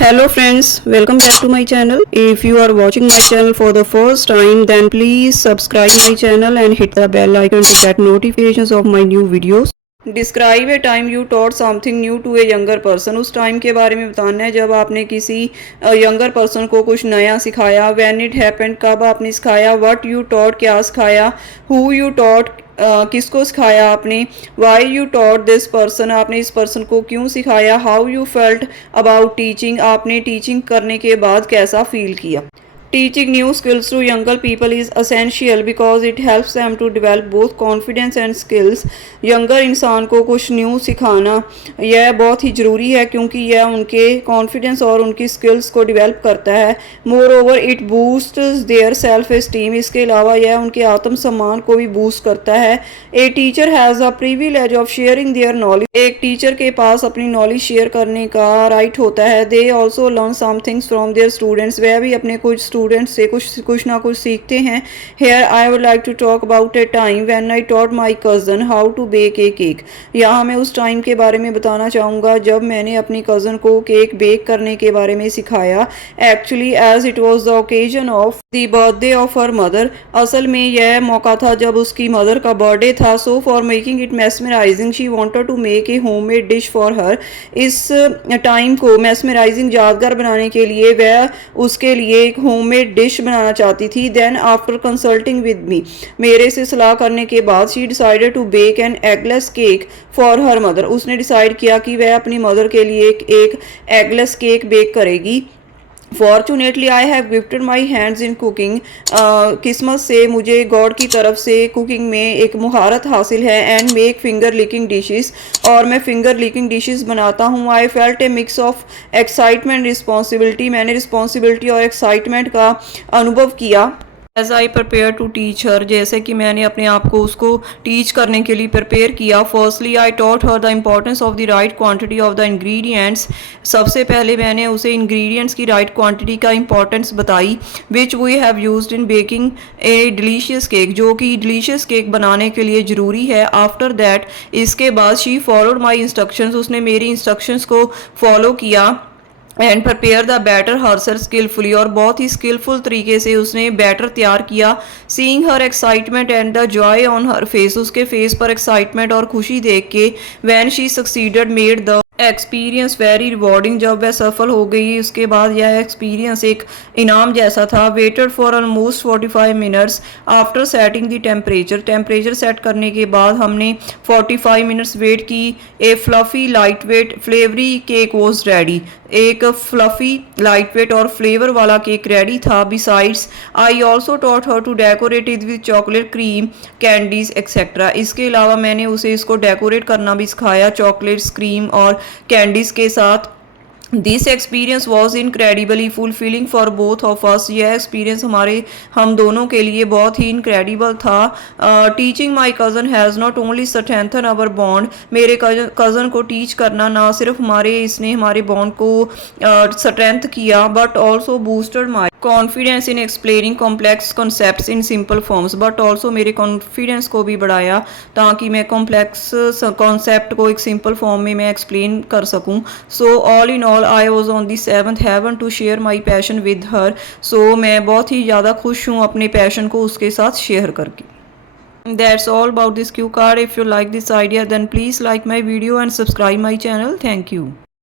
Hello friends, welcome back to my channel. If you are watching my channel for the first time, then please subscribe my channel and hit the bell icon to get notifications of my new videos. Describe a time you taught something new to a younger person. उस time के बारे में बताना है जब आपने किसी younger person को कुछ नया सिखाया. When it happened, कब आपने सिखाया. What you taught, क्या सिखाया. Who you taught, किसको सिखाया आपने. Why you taught this person, आपने इस पर्सन को क्यों सिखाया. How you felt about teaching, आपने टीचिंग करने के बाद कैसा फील किया. Teaching new skills to younger people is essential because it helps them to develop both confidence and skills. Younger इंसान को कुछ न्यू सिखाना यह बहुत ही ज़रूरी है क्योंकि यह उनके कॉन्फिडेंस और उनकी स्किल्स को डेवलप करता है. More over it boost their self esteem, इसके अलावा यह उनके आत्मसम्मान को भी बूस्ट करता है. A teacher has a privilege of sharing their knowledge, एक टीचर के पास अपनी नॉलेज शेयर करने का राइट होता है. They also learn some things from their students, वह भी अपने कुछ स्टूडेंट्स से कुछ ना कुछ सीखते हैं. Here I would like to talk about a time when I taught my cousin how to bake a cake. यहाँ मैं उस टाइम के बारे में बताना चाहूँगा जब मैंने अपनी कज़न को केक बेक करने के बारे में सिखाया. Actually as it was the occasion of the birthday of her mother, असल में यह मौका था जब उसकी मदर का बर्थडे था. So for making it mesmerising she wanted to make a homemade dish for her. इस टाइम को मेस्मराइजिंग यादगार बनाने के लिए वह उसके लिए एक होममेड डिश बनाना चाहती थी. Then after consulting with me, मेरे से सलाह करने के बाद she decided to bake an eggless cake for her mother, उसने डिसाइड किया कि वह अपनी मदर के लिए एक एगलेस केक बेक करेगी. Fortunately I have gifted my hands in cooking, किस्मत से मुझे गॉड की तरफ से कुकिंग में एक महारत हासिल है. And make finger licking dishes, और मैं फिंगर लिकिंग डिशेस बनाता हूँ. I felt a mix of excitement responsibility, मैंने रिस्पॉन्सिबिलिटी और एक्साइटमेंट का अनुभव किया. As I prepare to teach her, जैसे कि मैंने अपने आप को उसको टीच करने के लिए प्रिपेयर किया. Firstly I taught her the importance of the right quantity of the ingredients, सबसे पहले मैंने उसे इंग्रेडिएंट्स की राइट क्वांटिटी का इंपॉर्टेंस बताई. Which we have used in baking a delicious cake, जो कि डिलीशियस केक बनाने के लिए ज़रूरी है. आफ्टर दैट, इसके बाद शी फॉलोड माई इंस्ट्रक्शंस, उसने मेरी इंस्ट्रक्शंस को फॉलो किया. And prepare the batter herself skilfully, और बहुत ही स्किलफुल तरीके से उसने बैटर तैयार किया. Seeing her excitement and the Joy on her face, उसके फेस पर एक्साइटमेंट और खुशी देख के. When she succeeded made the experience very rewarding, जब वह सफल हो गई उसके बाद यह एक्सपीरियंस एक इनाम जैसा था. Waited for almost 45 minutes after setting the temperature set करने के बाद हमने 45 मिनट्स वेट की. A fluffy light weight flavoury cake was ready, एक फ्लफ़ी लाइट वेट और फ्लेवर वाला केक रेडी था. Besides I also taught her to decorate it with chocolate cream candies etcetera, इसके अलावा मैंने उसे इसको डेकोरेट करना भी सिखाया चॉकलेट्स क्रीम और कैंडीज़ के साथ. This experience was incredibly fulfilling for both of us, यह एक्सपीरियंस हम दोनों के लिए बहुत ही इनक्रेडिबल था. Teaching my cousin has not only strengthen our bond, मेरे कज़न को टीच करना ना सिर्फ इसने हमारे बॉन्ड को स्ट्रेंथ किया, but also boosted my confidence in explaining complex concepts in simple forms, but also मेरे कॉन्फिडेंस को भी बढ़ाया ताकि मैं कॉम्प्लेक्स कॉन्सेप्ट को एक सिंपल फॉर्म में मैं एक्सप्लेन कर सकूं. So all in all I was on the 7th heaven to share my passion with her, so मैं बहुत ही ज़्यादा खुश हूँ अपने पैशन को उसके साथ शेयर करके. That's all about this cue card. If you like this idea, then please like my video and subscribe my channel. Thank you.